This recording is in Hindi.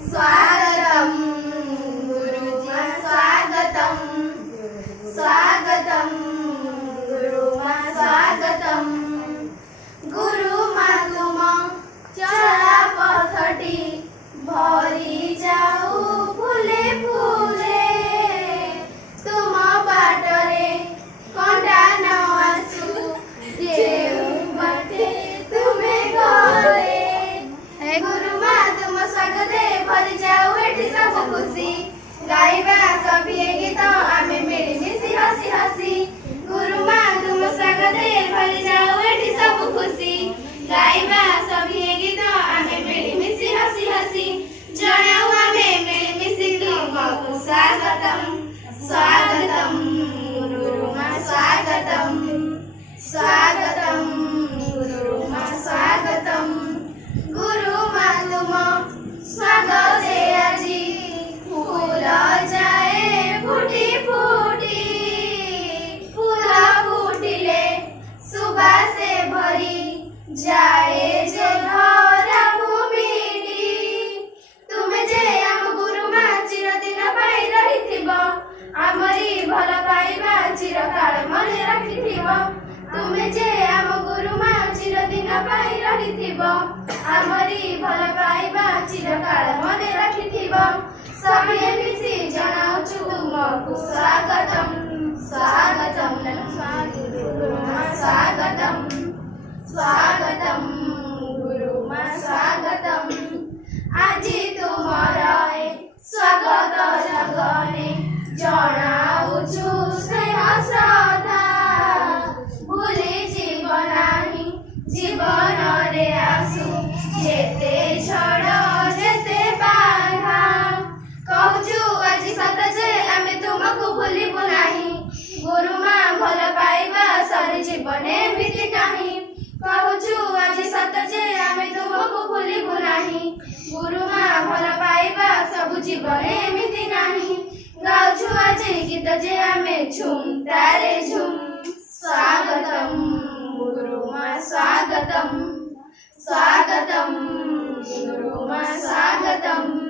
स्वागतम गुरुमा स्वागतम स्वागतम गुरुमा स्वागतम गुरुमा तुम चला पथटी भरी जाऊ फूले फूले तुम बाटरे कंटा न आसु जेऊ बाटे तुम्हें गले गुरुमा तुम स्वागते भरी जाऊ एठी सब खुशी गाइबा सभी गीत आमे मिलिमिशि हसी हसी गुरुमा तुम स्वागते भरी जाऊ एठी सब खुशी गाइबा सभी गीत आमे मिलिमिशि हसी हसी जणाऊ आमे मिलिमिशि तुमको स्वागतम स्वागतम गुरुमा स्वागतम स्वागतम गुरुमा स्वागतम गुरुमा तुम स्वागते आजी फूल जाए फुटी फुटी फूल फुटिले सुबासे भरी जाए जे धरा भूमिटी तुमे जे आम गुरुमा चिरदिन पाई रहिथिब आमरी भल पाइबा चिरकाल मने रखिथिब तुमे जे आम गुरुमा चिरदिन पाई रहिथिब आमरी भल पाइबा चिरकाल मने रखिथिब सभी मिसी जनाउछु तुमको स्वागतम स्वागतम गुरुमा स्वागतम स्वागतम गुरुमा स्वागतम आजी तुमरा स्वागत जगने जनाउछु स्नेह श्रद्धा भूली जीवनाही जीवन रे आसु जेते झड़ जेते बाधा कहूछु आज सत जे आमे तुमको भूलिबु नाही गुरुमा भल पाइबा सारे जीवने एमिति काहे कहूछु आज सत जे आमे तुमको भूलिबु नाही गुरुमा भल पाइबा सब जीवने एमिति नाही गाउछु आज गीत जे आमे झुम तारे झुम स्वागतम गुरुमा स्वागतम स्वागतम गुरुमा स्वागतम।